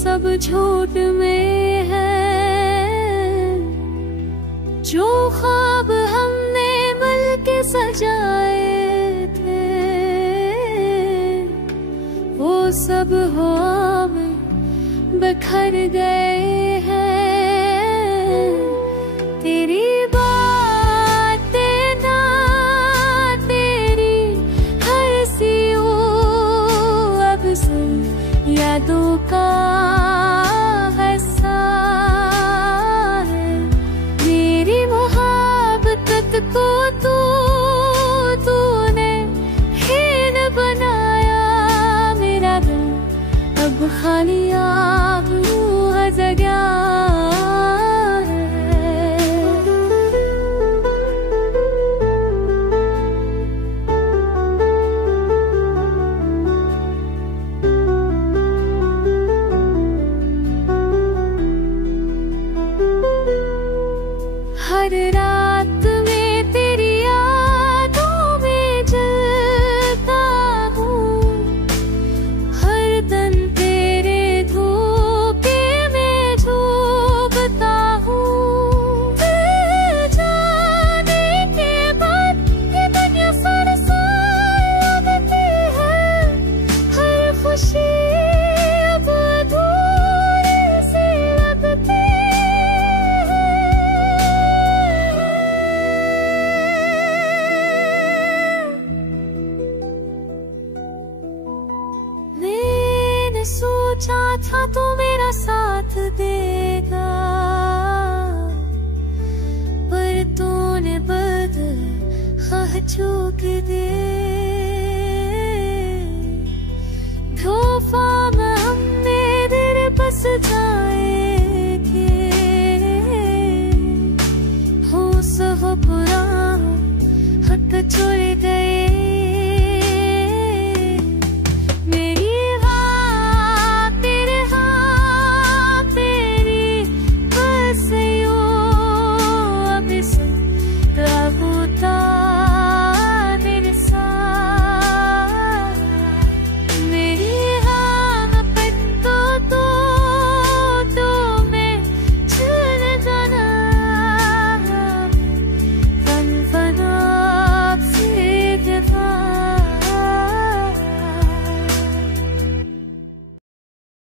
सब झूठ में है, जो ख्वाब हमने मिलके सजाए थे, वो सब हवा में बिखर गए हैं। तेरी बातें ना तेरी हर सी अब सिर्फ यादों का हिस्सा है। मेरी मोहब्बत को तूने हीन बनाया, मेरा दिल अब खाली आँखों जगया हर रात में तेरी यादों में जलता हूँ, हर दिन तेरे धोखे में डूबता हूँ। जाने के बाद ये दुनिया सुनसान लगती है, हर खुशी अब अधूरी सी लगती है। मैंने सोचा था तू मेरा साथ देगा, पर तूने बदल हाँ चूक दे।